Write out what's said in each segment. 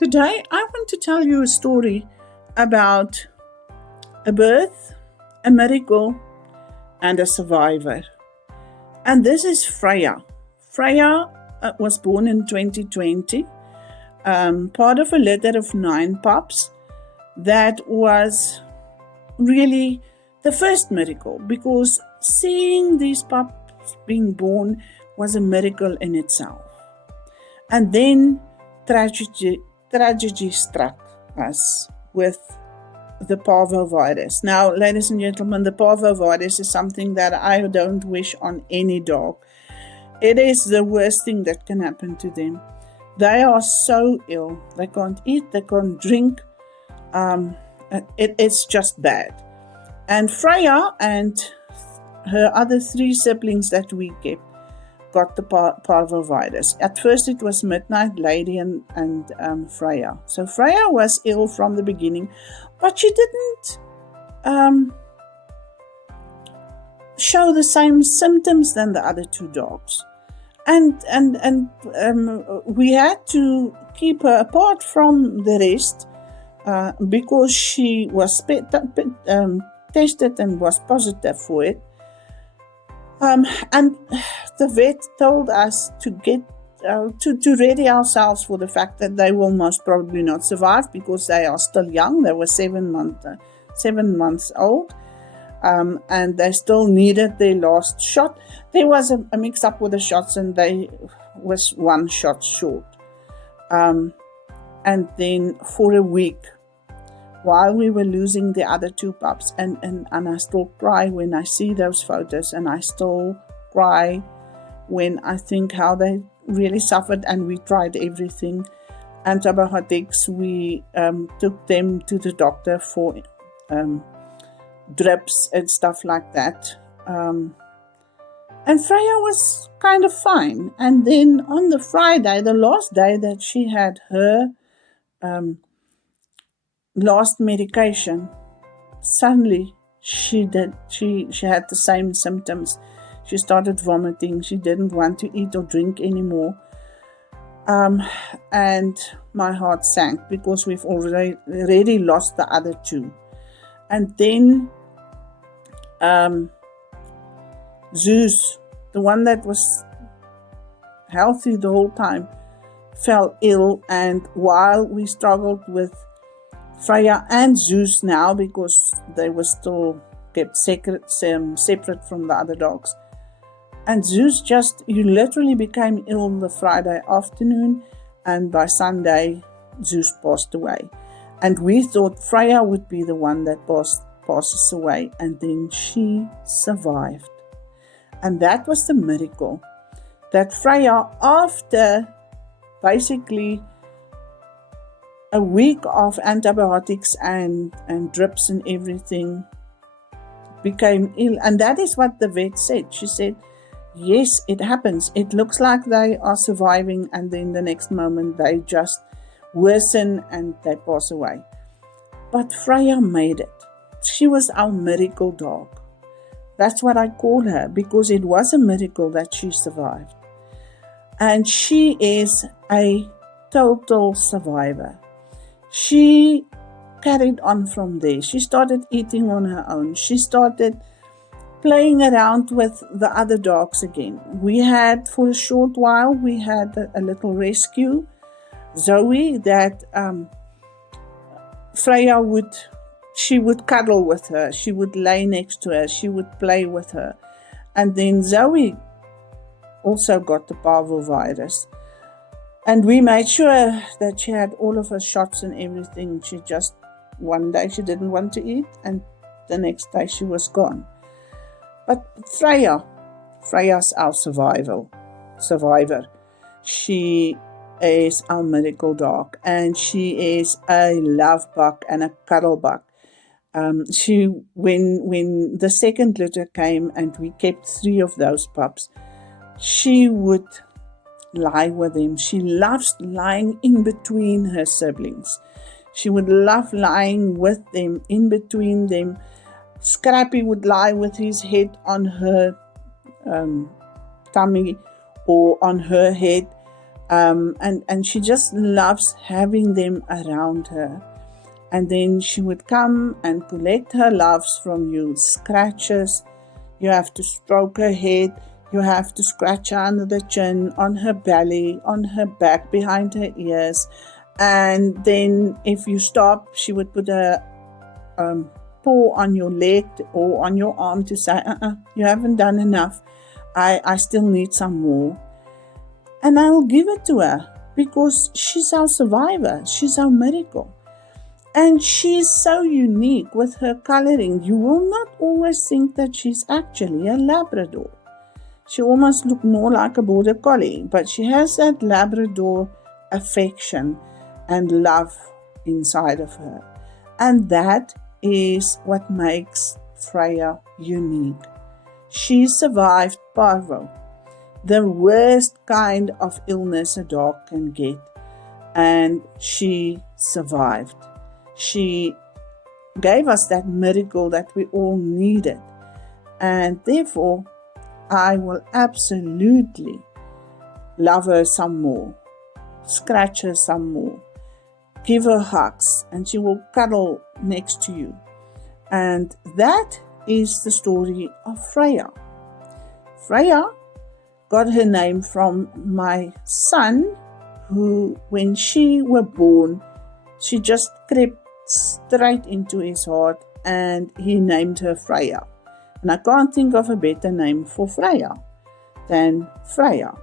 Today, I want to tell you a story about a birth, a miracle, and a survivor. And this is Freya. Freya was born in 2020, part of a litter of 9 pups. That was really the first miracle, because seeing these pups being born was a miracle in itself. And then tragedy struck us with the parvovirus. Now, ladies and gentlemen, the parvovirus is something that I don't wish on any dog. It is the worst thing that can happen to them. They are so ill. They can't eat, they can't drink. It's just bad. And Freya and her other 3 siblings that we kept got the parvovirus. At first it was Midnight Lady and Freya. So Freya was ill from the beginning, but she didn't show the same symptoms than the other 2 dogs. And we had to keep her apart from the rest because she was tested and was positive for it. And the vet told us to get to ready ourselves for the fact that they will most probably not survive because they are still young. They were 7 months old, and they still needed their last shot. There was a mix-up with the shots, and they was 1 shot short. And then for a week, while we were losing the other 2 pups, and I still cry when I see those photos, and I still cry when I think how they really suffered, and we tried everything. Antibiotics, we took them to the doctor for drips and stuff like that. And Freya was kind of fine. And then on the Friday, the last day that she had her last medication, suddenly she had the same symptoms. She started vomiting. She didn't want to eat or drink anymore. And my heart sank because we've already lost the other 2. And then Zeus, the one that was healthy the whole time, fell ill. And while we struggled with Freya and Zeus now, because they were still kept separate from the other dogs, and Zeus you literally became ill the Friday afternoon, and by Sunday Zeus passed away. And we thought Freya would be the one that passes away, and then she survived. And that was the miracle, that Freya, after basically a week of antibiotics and drips and everything, became ill. And that is what the vet said. She said, yes, it happens. It looks like they are surviving, and then the next moment they just worsen and they pass away. But Freya made it. She was our miracle dog. That's what I call her, because it was a miracle that she survived. And she is a total survivor. She carried on from there. She started eating on her own. She started playing around with the other dogs again. We had, for a short while, we had a little rescue, Zoe, that Freya would cuddle with her. She would lay next to her. She would play with her. And then Zoe also got the parvovirus. And we made sure that she had all of her shots and everything. She just, one day she didn't want to eat, and the next day she was gone. But Freya's our survivor. She is our miracle dog, and she is a love bug and a cuddle bug. When the second litter came and we kept 3 of those pups, she would lie with them. She loves lying in between her siblings. She would love lying with them, in between them. Scrappy would lie with his head on her tummy or on her head, And she just loves having them around her. And then she would come and collect her loves from you, scratches. You have to stroke her head. You have to scratch her under the chin, on her belly, on her back, behind her ears. And then if you stop, she would put a paw on your leg or on your arm to say, you haven't done enough. I still need some more. And I will give it to her because she's our survivor. She's our miracle. And she's so unique with her coloring. You will not always think that she's actually a Labrador. She almost looks more like a border collie, but she has that Labrador affection and love inside of her. And that is what makes Freya unique. She survived Parvo, the worst kind of illness a dog can get, and she survived. She gave us that miracle that we all needed, and therefore I will absolutely love her some more, scratch her some more, give her hugs, and she will cuddle next to you. And that is the story of Freya. Freya got her name from my son, who, when she was born, she just crept straight into his heart, and he named her Freya. And I can't think of a better name for Freya than Freya.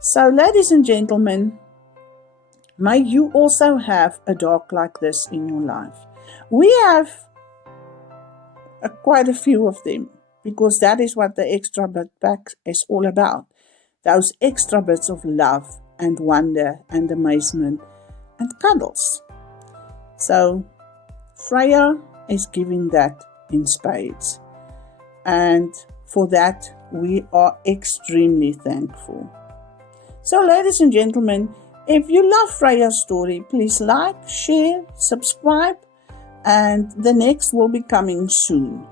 So, ladies and gentlemen, may you also have a dog like this in your life. We have quite a few of them, because that is what the Xtrabit pack is all about. Those extra bits of love and wonder and amazement and cuddles. So Freya is giving that in spades. And for that, we are extremely thankful. So, ladies and gentlemen, if you love Freya's story, please like, share, subscribe, and the next will be coming soon.